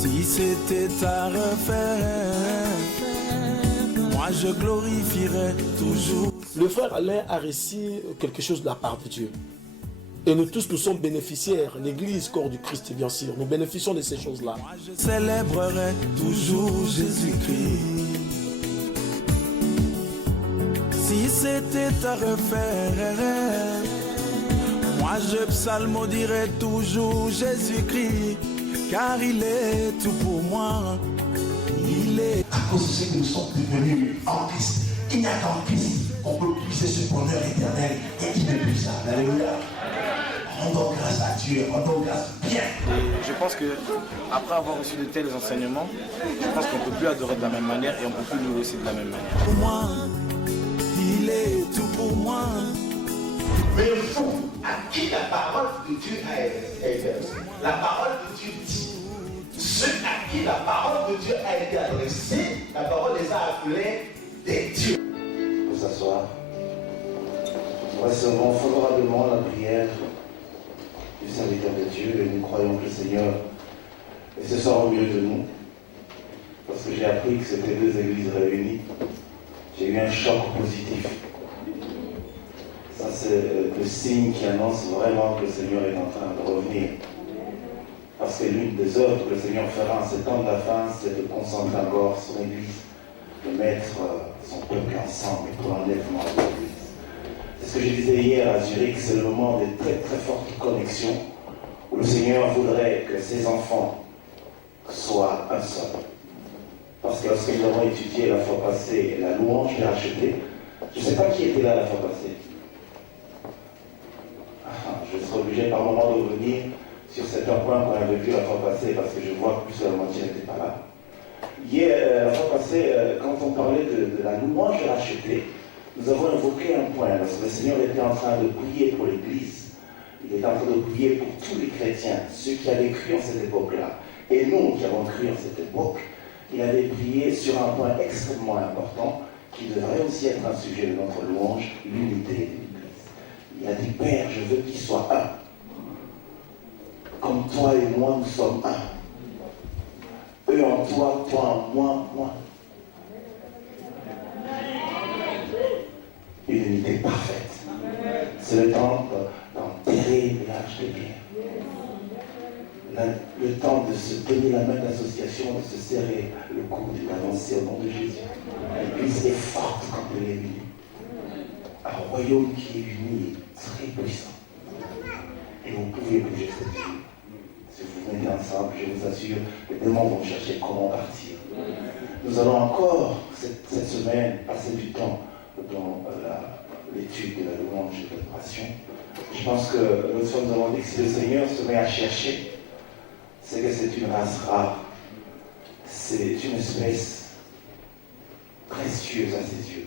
Si c'était à refaire, moi je glorifierais toujours. Le frère Alain a reçu quelque chose de la part de Dieu. Et nous tous, nous sommes bénéficiaires. L'Église, corps du Christ, bien sûr. Nous bénéficions de ces choses-là. Moi je célébrerai toujours Jésus-Christ. Si c'était à refaire, moi je psalmodierais toujours Jésus-Christ. Car il est tout pour moi. Il est... À cause de ce que nous sommes devenus en Christ, il n'y a qu'en Christ qu'on peut puiser ce bonheur éternel et inépuisable. Alléluia. Rendons grâce à Dieu, rendons grâce bien. Et je pense que après avoir reçu de tels enseignements, je pense qu'on ne peut plus adorer de la même manière et on ne peut plus louer aussi de la même manière. Pour moi, il est tout pour moi. Mais le fond à qui la parole de Dieu a été, la parole de Dieu dit, ceux à qui la parole de Dieu a été adressée, la parole les a appelés des dieux. Pour s'asseoir, nous recevons favorablement la prière du serviteur de Dieu et nous croyons que le Seigneur est ce soir au milieu de nous. Parce que j'ai appris que c'était deux églises réunies, j'ai eu un choc positif. Ça, c'est le signe qui annonce vraiment que le Seigneur est en train de revenir. Parce que l'une des œuvres que le Seigneur fera en ce temps de la fin, c'est de concentrer encore son Église, de mettre son peuple ensemble pour l'enlèvement de l'Église. C'est ce que je disais hier à Zurich, c'est le moment de très très fortes connexions où le Seigneur voudrait que ses enfants soient un seul. Parce que lorsque nous avons étudié la fois passée la louange de racheter, je ne sais pas qui était là la fois passée. Je serai obligé par moment de revenir sur certains points qu'on avait vus la fois passée parce que je vois que plus de la moitié n'était pas là. Hier, la fois passée, quand on parlait de la louange rachetée, nous avons évoqué un point. Lorsque le Seigneur était en train de prier pour l'Église, il était en train de prier pour tous les chrétiens, ceux qui avaient cru en cette époque-là, et nous qui avons cru en cette époque, il avait prié sur un point extrêmement important qui devrait aussi être un sujet de notre louange, l'unité de l'Église. Il a dit, Père, je veux qu'ils soient un. Comme toi et moi, nous sommes un. Eux en toi, toi en moi, moi. Une unité parfaite. C'est le temps d'enterrer l'âge de guerre. Le temps de se tenir la main d'association, de se serrer le coude et d'avancer au nom de Jésus. L'Église est forte quand elle est unie. Un royaume qui est uni est très puissant. Et vous pouvez bouger cette vie. Si vous venez ensemble, je vous assure, les démons vont chercher comment partir. Nous allons encore, cette semaine, passer du temps dans l'étude de la louange et de l'adoration. Je pense que l'autre fois, nous avons dit que si le Seigneur se met à chercher, c'est que c'est une race rare. C'est une espèce précieuse à ses yeux.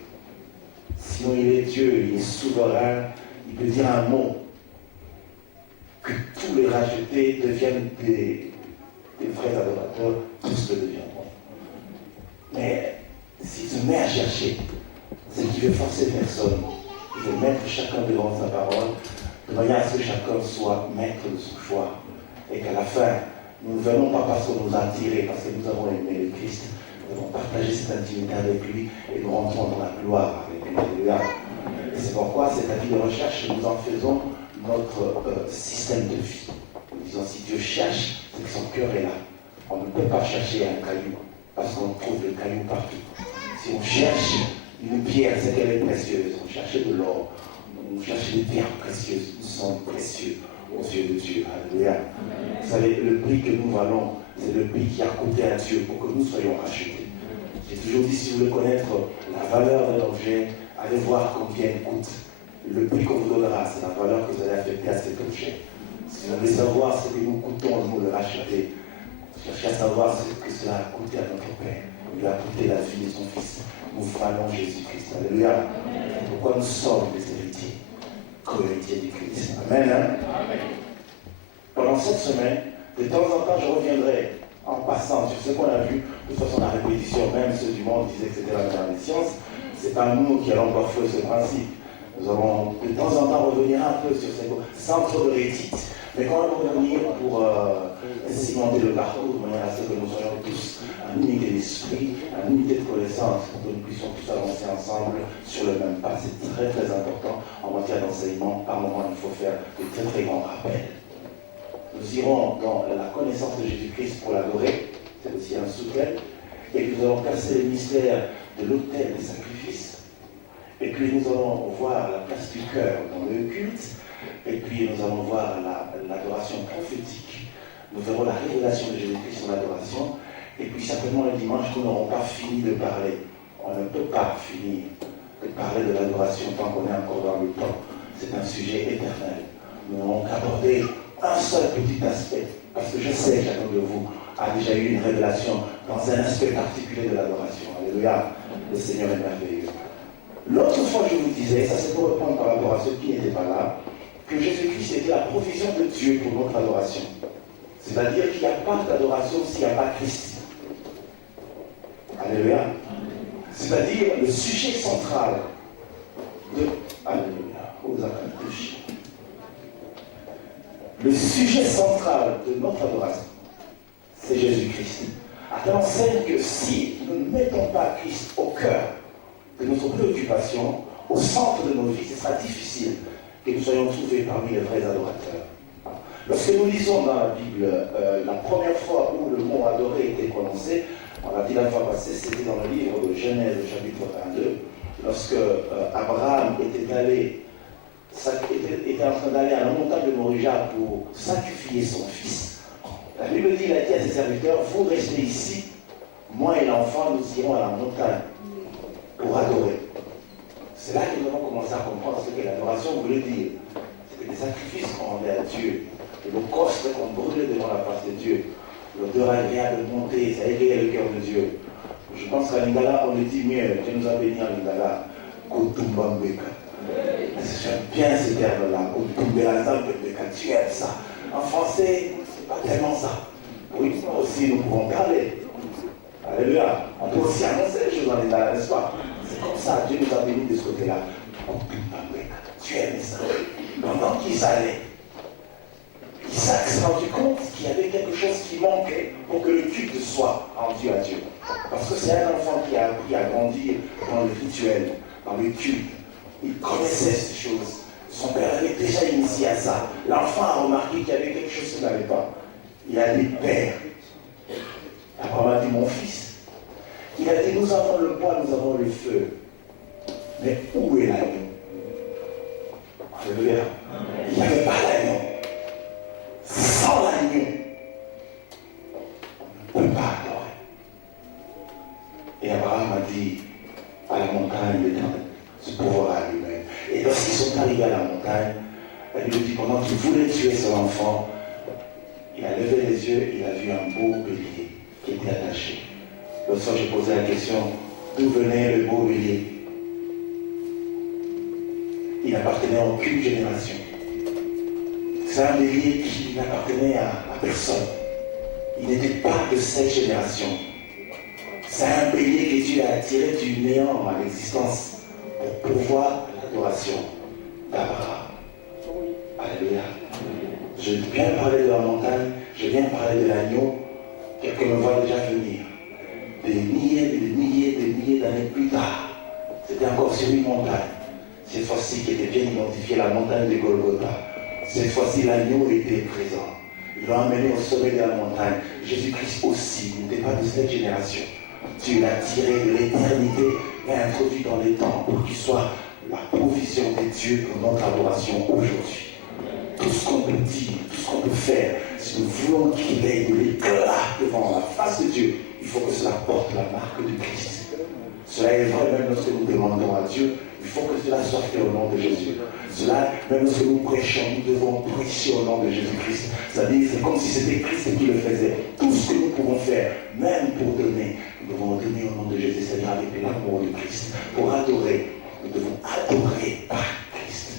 Sinon, il est Dieu, il est souverain, il peut dire un mot, que tous les rachetés deviennent des vrais adorateurs, tous le deviendront. Mais s'il se met à chercher, c'est qu'il veut forcer personne. Il veut mettre chacun devant sa parole, de manière à ce que chacun soit maître de son choix. Et qu'à la fin, nous ne venons pas parce qu'on nous a attirés, parce que nous avons aimé le Christ. Nous avons partagé cette intimité avec lui et nous rentrons dans la gloire avec lui. Alléluia. Et c'est pourquoi cette avis de recherche, nous en faisons notre système de vie. Nous disons, si Dieu cherche, c'est que son cœur est là. On ne peut pas chercher un caillou, parce qu'on trouve le caillou partout. Si on cherche une pierre, c'est qu'elle est précieuse. On cherche de l'or, on cherche des pierres précieuses. Nous sommes précieux aux yeux de Dieu. Alléluia. Vous savez, le prix que nous valons, c'est le prix qui a coûté à Dieu pour que nous soyons rachetés. J'ai toujours dit, si vous voulez connaître la valeur de l'objet, allez voir combien il coûte. Le prix qu'on vous donnera, c'est la valeur que vous allez affecter à cet objet. Si vous voulez savoir ce que nous coûtons, nous le racheter, cherchez à savoir ce que cela a coûté à notre Père. Il a coûté la vie de son Fils. Nous valons Jésus-Christ. Alléluia. Pourquoi nous sommes des héritiers, co-héritiers du Christ. Amen. Hein? Amen. Pendant cette semaine, de temps en temps, je reviendrai en passant sur ce qu'on a vu. De toute façon, la répétition, même ceux du monde disaient que c'était la dernière science. Ce n'est pas nous qui allons bafouer ce principe. Nous allons de temps en temps revenir un peu sur ces sans trop de rétite, mais quand on va revenir pour cimenter le parcours de manière à ce que nous soyons tous en unité d'esprit, en unité de connaissance, pour que nous puissions tous avancer ensemble sur le même pas. C'est très très important en matière d'enseignement. Par moment, il faut faire de très très grands rappels. Nous irons dans la connaissance de Jésus-Christ pour l'adorer, c'est aussi un sous-thème, et puis nous allons placer le mystère de l'autel des sacrifices, et puis nous allons voir la place du cœur dans le culte, et puis nous allons voir l'adoration prophétique. Nous verrons la révélation de Jésus-Christ en adoration, et puis certainement le dimanche, nous n'aurons pas fini de parler. On ne peut pas finir de parler de l'adoration tant qu'on est encore dans le temps. C'est un sujet éternel. Nous n'aurons qu'aborder un seul petit aspect, parce que je sais que chacun de vous a déjà eu une révélation dans un aspect particulier de l'adoration. Alléluia, le Seigneur est merveilleux. L'autre fois, je vous disais, ça c'est pour répondre par rapport à ceux qui n'étaient pas là, que Jésus-Christ était la provision de Dieu pour notre adoration. C'est-à-dire qu'il n'y a pas d'adoration s'il n'y a pas Christ. Alléluia. C'est-à-dire le sujet central de... Alléluia. Le sujet central de notre adoration, c'est Jésus-Christ. À tel enseigne que si nous ne mettons pas Christ au cœur de notre préoccupation, au centre de nos vies, ce sera difficile que nous soyons trouvés parmi les vrais adorateurs. Lorsque nous lisons dans la Bible, la première fois où le mot adorer était prononcé, on l'a dit la fois passée, c'était dans le livre de Genèse, chapitre 22, lorsque Abraham était en train d'aller à la montagne de Morija pour sacrifier son fils. La Bible dit, il a dit à ses serviteurs, vous restez ici, moi et l'enfant, nous irons à la montagne pour adorer. C'est là que nous avons commencé à comprendre ce que l'adoration voulait dire. C'était des sacrifices qu'on rendait à Dieu, de l'holocauste qu'on brûlait devant la face de Dieu. L'odeur agréable montée, ça égayait le cœur de Dieu. Je pense qu'en Lingala, on le dit mieux, Dieu nous a bénis en Lingala, Kotumbambeka. J'aime bien ce terme-là, Kotumbambeka, tu aimes ça. En français, c'est pas tellement ça. Oui, aussi nous pouvons parler. Alléluia. On peut aussi annoncer les choses en Lingala, n'est-ce pas? C'est comme ça, Dieu nous a bénis de ce côté-là. Tu aimes ça. Pendant qu'ils allaient, Isaac s'est rendu compte qu'il y avait quelque chose qui manquait pour que le culte soit rendu à Dieu. Parce que c'est un enfant qui a appris à grandir dans le rituel, dans le culte. Il connaissait ces choses. Son père avait déjà initié à ça. L'enfant a remarqué qu'il y avait quelque chose qu'il n'avait pas. Il a dit, Père. Abraham a dit, mon fils. Il a dit, nous avons le bois, nous avons le feu. Mais où est l'agneau? Alléluia. Il n'y avait pas l'agneau. Sans l'agneau, on ne peut pas adorer. Et Abraham a dit à la montagne d'éternel, ce pouvoir à lui-même. Et lorsqu'ils sont arrivés à la montagne, la Bible dit pendant qu'il voulait tuer son enfant, il a levé les yeux, il a vu un beau bélier qui était attaché. L'autre fois, j'ai posé la question, d'où venait le beau bélier? Il n'appartenait à aucune génération. C'est un bélier qui n'appartenait à personne. Il n'était pas de cette génération. C'est un bélier que Dieu a attiré du néant à l'existence pour pouvoir l'adoration d'Abraham. Alléluia. Je viens parler de la montagne, je viens parler de l'agneau. Quelqu'un me voit déjà venir. Des milliers d'années plus tard, c'était encore sur une montagne. Cette fois-ci qui était bien identifiée, la montagne de Golgotha. Cette fois-ci, l'agneau était présent. Ils l'ont emmené au sommet de la montagne. Jésus-Christ aussi n'était pas de cette génération. Dieu l'a tiré de l'éternité et introduit dans les temps pour qu'il soit la provision de Dieu pour notre adoration aujourd'hui. Tout ce qu'on peut dire, tout ce qu'on peut faire, si nous voulons qu'il ait de l'éclat devant la face de Dieu, il faut que cela porte la marque de Christ. Cela est vrai même lorsque nous demandons à Dieu. Il faut que cela soit fait au nom de Jésus. Cela, même lorsque nous prêchons, nous devons prêcher au nom de Jésus-Christ. C'est-à-dire, c'est comme si c'était Christ qui le faisait. Tout ce que nous pouvons faire, même pour donner, nous devons donner au nom de Jésus, c'est-à-dire avec l'amour de Christ. Pour adorer, nous devons adorer par Christ.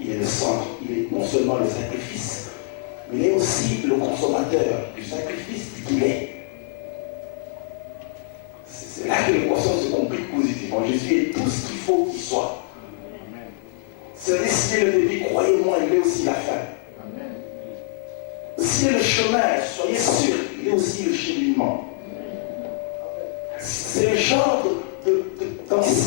Il est le centre, il est non seulement le sacrifice, mais il est aussi le consommateur du sacrifice qu'il est. C'est là que l'équation se complique positivement. Jésus est tout ce qu'il faut qu'il soit. C'est décider le début, croyez-moi, il est aussi la fin. S'il est le chemin, soyez sûr, il est aussi le chemin.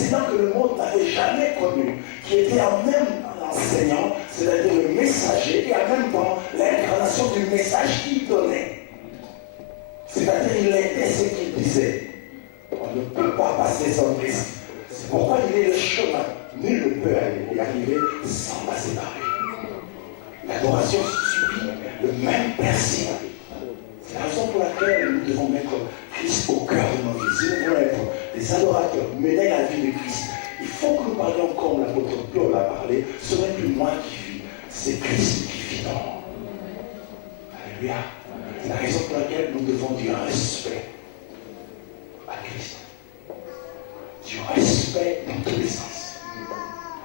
précédent que le monde n'avait jamais connu, qui était en même enseignant, c'est-à-dire le messager, et en même temps l'incarnation du message qu'il donnait. C'est-à-dire il était ce qu'il disait. On ne peut pas passer sans Christ. C'est pourquoi il est le chemin. Nul ne peut y arriver sans passer par lui. L'adoration subit le même principe. C'est la raison pour laquelle nous devons mettre Christ au cœur de nos vies. Si nous voulons être des adorateurs, mener la vie de Christ, il faut que nous parlions comme l'apôtre Paul a parlé. Ce n'est plus moi qui vis, c'est Christ qui vit en moi. Alléluia. C'est la raison pour laquelle nous devons du respect à Christ. Du respect dans tous les sens.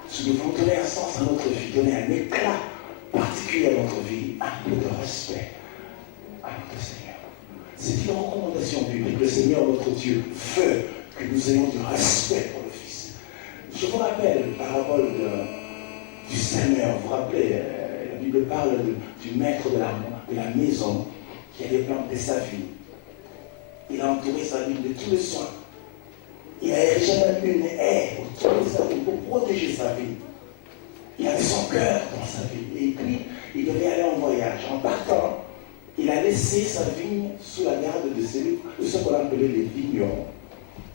Si nous voulons donner un sens à notre vie, donner un éclat particulier à notre vie, un peu de respect à notre Seigneur. C'est une recommandation biblique. Le Seigneur, notre Dieu, veut que nous ayons du respect pour le Fils. Je vous rappelle la parabole du Seigneur. Vous vous rappelez, la Bible parle du maître de la maison qui avait planté sa vie. Il a entouré sa vie de tous les soins. Il a érigé même une haie autour de sa vie pour protéger sa vie. Il avait son cœur dans sa vie. Et puis, il devait aller en voyage. En partant, il a laissé sa vigne sous la garde de ce qu'on appelait les vignons,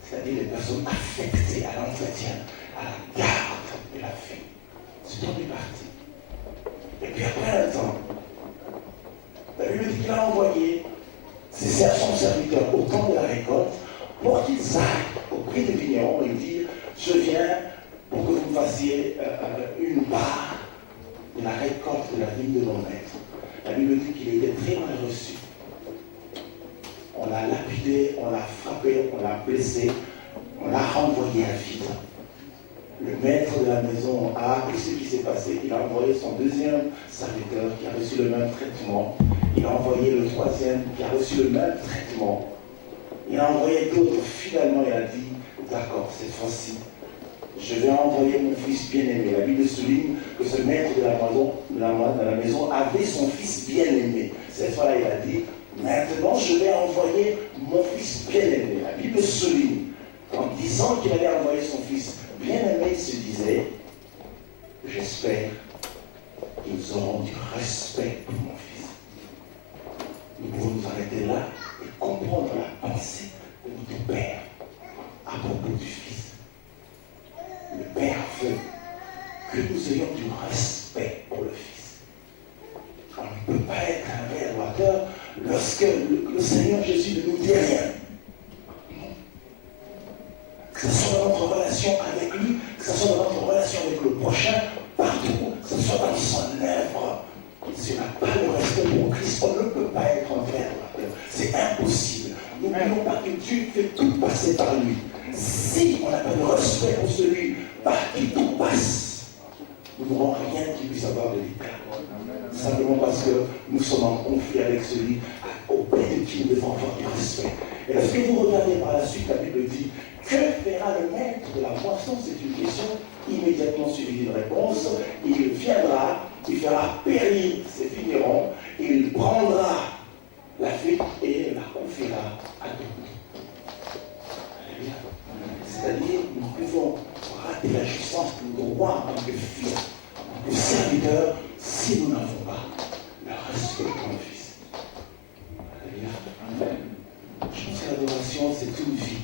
c'est-à-dire les personnes affectées à l'entretien, à la garde de la vie. C'est tombé parti. Et puis après un temps, la Bible dit qu'il a envoyé son serviteur au temps de la récolte pour qu'ils aillent auprès des vignerons et dire « Je viens pour que vous fassiez une part de la récolte de la vigne de mon maître. » La Bible dit qu'il était très mal reçu. On l'a lapidé, on l'a frappé, on l'a blessé, on l'a renvoyé à vide. Le maître de la maison a appris ce qui s'est passé. Il a envoyé son deuxième serviteur qui a reçu le même traitement. Il a envoyé le troisième qui a reçu le même traitement. Il a envoyé d'autres. Finalement, il a dit, d'accord, cette fois-ci, je vais envoyer mon fils bien-aimé. La Bible souligne que ce maître de la maison avait son fils bien-aimé. Cette fois-là, il a dit, maintenant, je vais envoyer mon fils bien-aimé. La Bible souligne qu'en disant qu'il allait envoyer son fils bien-aimé, il se disait, j'espère qu'ils auront du respect pour mon fils. Nous pouvons nous arrêter là et comprendre la pensée de notre Père à propos du Fils. Le Père veut que nous ayons du respect pour le Fils. On ne peut pas être un vrai adorateur lorsque le Seigneur Jésus ne nous dit rien. Non. Que ce soit dans notre relation avec lui, que ce soit dans notre relation avec le prochain, partout, que ce soit dans son œuvre. Si on n'a pas le respect pour Christ, on ne peut pas être un vrai adorateur. C'est impossible. N'oublions pas que Dieu fait tout passer par lui. Si on n'a pas de respect pour celui par qui tout passe, nous n'aurons rien qui puisse avoir de l'éclat. Simplement parce que nous sommes en conflit avec celui auprès de qui nous devons avoir du respect. Et lorsque vous regardez par la suite, la Bible dit, que fera le maître de la moisson? C'est une question immédiatement suivie d'une réponse. Il viendra, il fera périr ses vignerons, il prendra la vigne et la confiera à d'autres. C'est-à-dire, nous pouvons rater la jouissance de nos droits en tant que fils, en tant que serviteurs, si nous n'avons pas le respect pour le Fils. Alléluia. Je pense que l'adoration, c'est une vie.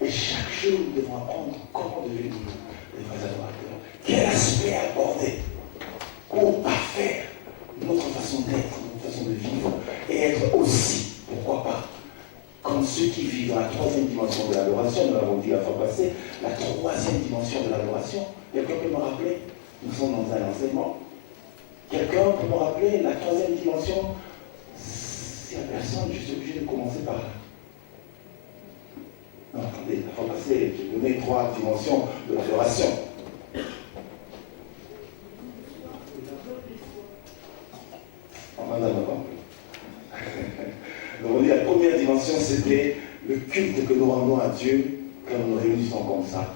Et chaque jour, nous devons apprendre comment devenir des vrais adorateurs. Quel aspect aborder pour parfaire notre façon d'être, notre façon de vivre, et être aussi, pourquoi pas, comme ceux qui vivent dans la troisième dimension de l'adoration. Nous l'avons dit la fois passée, la troisième dimension de l'adoration. Quelqu'un peut me rappeler? Nous sommes dans un enseignement. Quelqu'un peut me rappeler la troisième dimension? Si la personne, je suis obligé de commencer par là. Non, attendez, la fois passée, j'ai donné 3 dimensions de l'adoration. On en a pas. Donc on dit la première dimension, c'était le culte que nous rendons à Dieu quand nous nous réunissons comme ça.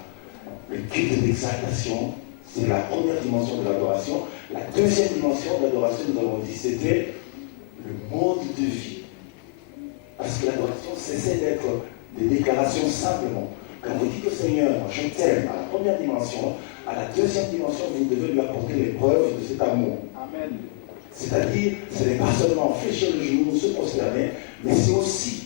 Le culte d'exaltation, c'est la première dimension de l'adoration. La deuxième dimension de l'adoration, nous avons dit, c'était le mode de vie. Parce que l'adoration cessait d'être des déclarations simplement. Quand vous dites au Seigneur, je t'aime, à la première dimension, à la deuxième dimension, vous devez lui apporter les preuves de cet amour. Amen. C'est-à-dire, ce n'est pas seulement fléchir le genou, se prosterner, mais c'est aussi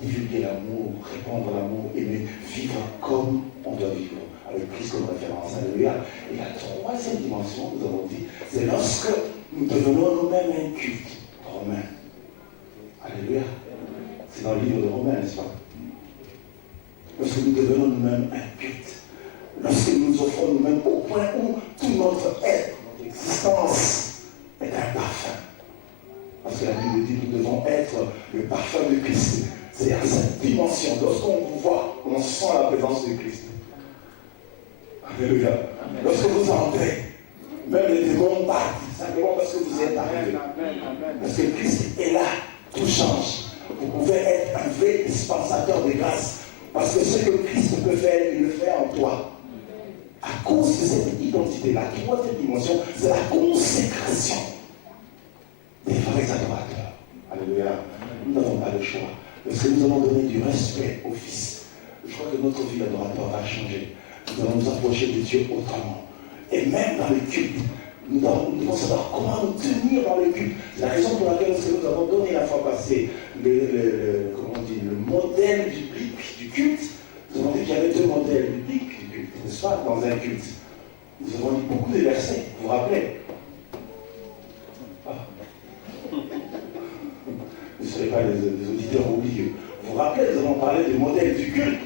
divulguer l'amour, répandre l'amour, aimer, vivre comme on doit vivre, avec Christ comme référence. Alléluia. Et la troisième dimension, nous avons dit, c'est lorsque nous devenons nous-mêmes un culte romain. Alléluia. C'est dans le livre de Romains, n'est-ce pas? Lorsque nous devenons nous-mêmes un culte, lorsque nous nous offrons nous-mêmes au point où tout notre être, notre existence est un parfum. Parce que la Bible dit que nous devons être le parfum de Christ. C'est à cette dimension, lorsqu'on vous voit, on sent la présence de Christ. Alléluia. Lorsque vous entrez, même les démons partent, simplement parce que vous êtes arrivé. Parce que Christ est là, tout change. Vous pouvez être un vrai dispensateur de grâce. Parce que ce que Christ peut faire, il le fait en toi. À cause de cette identité, la troisième dimension, c'est la consécration des vrais adorateurs. Alléluia. Nous n'avons pas le choix. Parce que nous allons donner du respect au Fils. Je crois que notre vie d'adorateur va changer. Nous allons nous approcher de Dieu autrement. Et même dans le culte, nous devons savoir comment nous tenir dans le culte. C'est la raison pour laquelle nous avons donné la fois passée le modèle biblique du culte. Nous avons dit qu'il y avait deux modèles bibliques du culte, n'est-ce pas, dans un culte. Nous avons dit beaucoup de versets, vous vous rappelez? Vous ne serez pas les auditeurs oublieux. Vous vous rappelez, nous avons parlé du modèle du culte.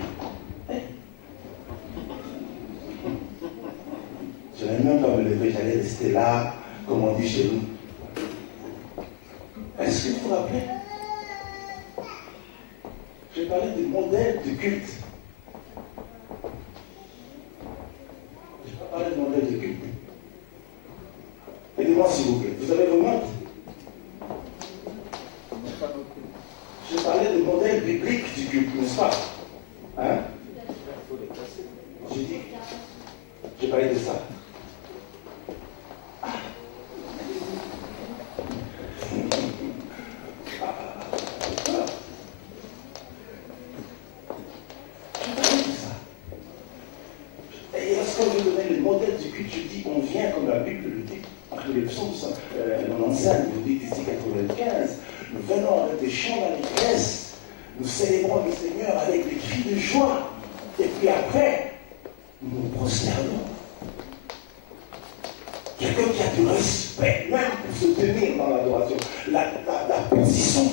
Je n'allais même pas me lever, j'allais rester là, comme on dit chez nous. Est-ce que vous vous rappelez? J'ai parlé du modèle du culte. Je n'ai pas parlé du modèle du culte. Aidez-moi s'il vous plaît. Vous avez vos notes? J'ai parlé du modèle biblique du culte, n'est-ce pas? Hein? J'ai dit, j'ai parlé de ça. Et lorsque je donnais le modèle du culte, je dis, on vient comme la Bible le dit. Le psaume 95, vous dites ici 95, nous venons avec des chants d'allégresse, nous célébrons le Seigneur avec des cris de joie, et puis après, nous nous prosternons. Quelqu'un qui a du respect, même pour se tenir dans l'adoration, la position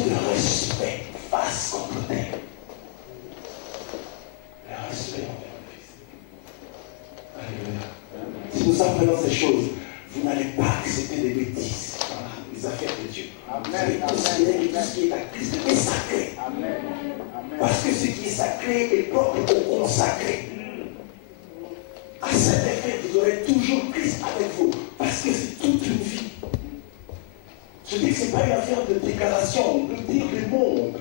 de respect face contre terre. Le respect envers le Fils. Alléluia. Si nous apprenons ces choses, vous n'allez pas accepter des bêtises dans les affaires de Dieu. Vous allez considérer que tout ce qui est à Christ est sacré. Amen. Parce que ce qui est sacré est propre au consacré. À cet effet, vous aurez toujours Christ avec vous. Parce que c'est toute une vie. Je dis que ce n'est pas une affaire de déclaration. On peut dire des mots.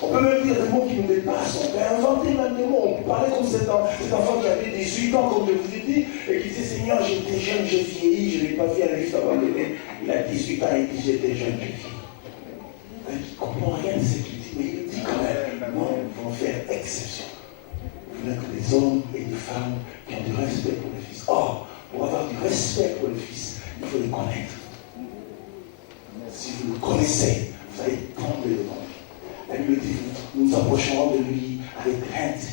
On peut même dire des mots qui nous dépassent. On peut inventer même des mots. On peut parler comme cet enfant qui avait 18 ans, comme je vous ai dit, et qui disait, Seigneur, j'étais jeune, j'ai vieilli, je n'ai pas vu aller juste abandonner. Il a 18 ans et il dit, j'étais jeune, j'ai vieilli. Il ne comprend rien de ce qu'il dit, mais il dit quand même, non, nous allons faire exception. Vous n'êtes que des hommes et des femmes qui ont du respect pour le Fils. Or, pour avoir du respect pour le Fils, il faut le connaître. Si vous le connaissez, vous allez trembler devant lui. La Bible dit, nous nous approcherons de lui avec crainte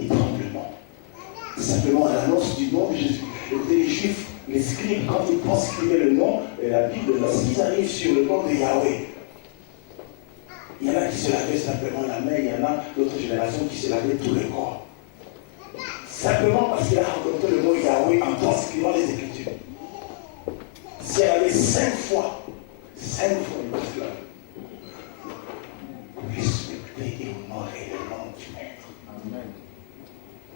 et tremblement. Simplement à l'annonce du nom de Jésus. Écoutez, les Juifs, les scribes, quand ils transcrivaient le nom, et la Bible, lorsqu'ils arrivent sur le nom de Yahweh, il y en a qui se lavaient simplement la main, il y en a d'autres générations qui se lavaient tout le corps. Simplement parce qu'il a rencontré le mot Yahweh en transcrivant les Écritures. Si elle avait 5 fois, il se lavait. Respecter et honorer le nom du Maître. Amen.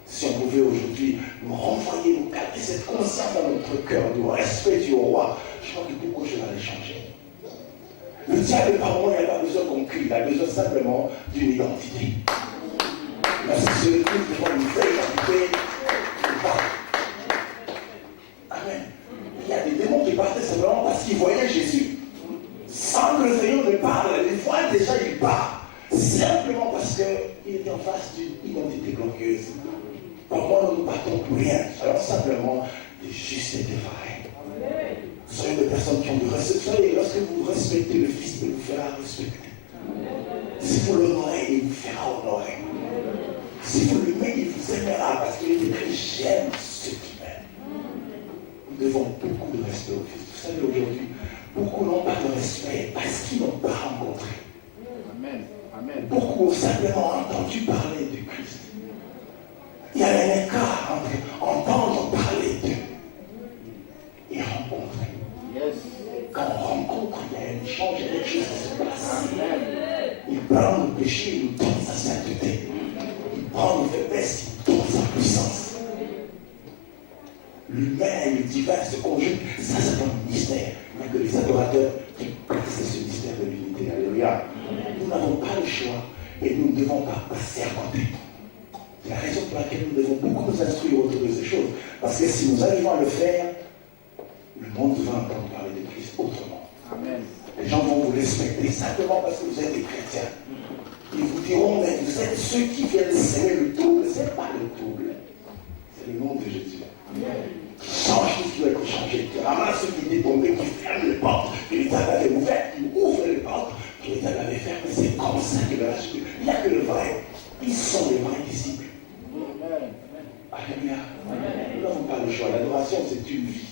Si on pouvait aujourd'hui nous renvoyer, nous garder cette conscience dans notre cœur, du respect du roi, je crois que beaucoup de choses allaient changer. Le diable, par moment, il n'a pas besoin qu'on crie, il a besoin simplement d'une identité. Parce que c'est le truc devant une vraie identité, il part. Amen. Il y a des démons qui partaient simplement parce qu'ils voyaient Jésus. Sans que le Seigneur ne parle, les fois déjà il part. Simplement parce qu'il Il était en face d'une identité glorieuse. Parfois, nous ne partons pour rien. Alors simplement des justes et des vrais. Soyez des personnes qui ont du respect. Soyez, lorsque vous respectez le Fils, il vous fera respecter. Si vous l'honorez, il vous fera honorer. Si vous l'aimez, il vous aimera parce qu'il est écrit j'aime ceux qui m'aiment. Nous devons beaucoup de respect au Fils. Vous savez, aujourd'hui, beaucoup n'ont pas de respect parce qu'ils n'ont pas rencontré. Amen. Amen. Beaucoup ont simplement entendu parler du Christ. Il y a un écart entre entendre parler d'eux et rencontrer. Yes. Quand on rencontre, il y a un échange, il y a quelque chose qui se passe. Amen. Il prend nos péchés, il nous donne sa sainteté. Il prend nos faiblesses, il donne sa puissance. L'humain et le divin se conjuguent. Ça, c'est un mystère. Il n'y a que les adorateurs qui placent ce mystère de l'unité. Alléluia. Nous n'avons pas le choix et nous ne devons pas passer à côté. C'est la raison pour laquelle nous devons beaucoup nous instruire autour de ces choses. Parce que si nous arrivons à le faire, le monde va entendre parler de Christ autrement. Amen. Les gens vont vous respecter simplement parce que vous êtes des chrétiens. Ils vous diront, mais vous êtes ceux qui viennent s'aimer le double. Ce n'est pas le double. C'est le nom de Jésus. Change tout ce qui doit être changé. Qui ramasse ceux qui étaient tombés, qui ferment les portes, que l'État avait ouvertes, qui ouvre les portes, que l'État avait fermées. C'est comme ça que le reste. Il n'y a que le vrai. Ils sont les vrais disciples. Alléluia. Nous n'avons pas le choix. L'adoration, c'est une vie.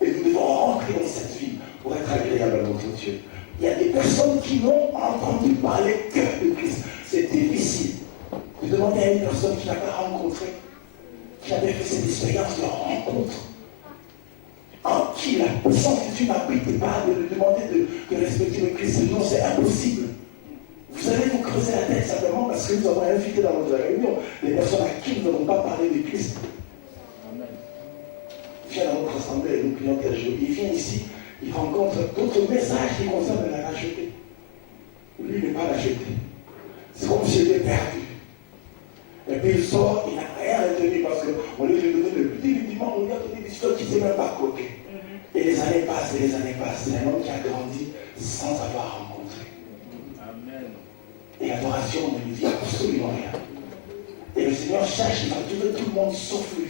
Et nous devons rentrer dans cette vie pour être agréable à notre Dieu. Il y a des personnes qui n'ont entendu parler que de Christ. C'est difficile de demander à une personne qui n'a pas rencontré, qui avait fait cette expérience de rencontre, en qui la puissance de Dieu n'habite pas, de lui demander de respecter le Christ. Non, c'est impossible. Vous allez vous creuser la tête simplement parce que nous avons invité dans notre réunion des personnes à qui nous n'avons pas parlé de Christ. Il vient dans notre assemblée, nous prions tel jour. Il vient ici, il rencontre d'autres messages qui concernent la racheter. Lui, il n'est pas racheté. C'est comme s'il était perdu. Et puis il sort, il n'a rien retenu parce qu'on lui a donné le petit rudiment, on lui a donné des histoires qui ne s'est même pas coquées. Et les années passent, et les années passent. C'est un homme qui a grandi sans avoir rencontré. Amen. Et l'adoration ne lui dit absolument rien. Et le Seigneur cherche, il va trouver tout le monde sauf lui.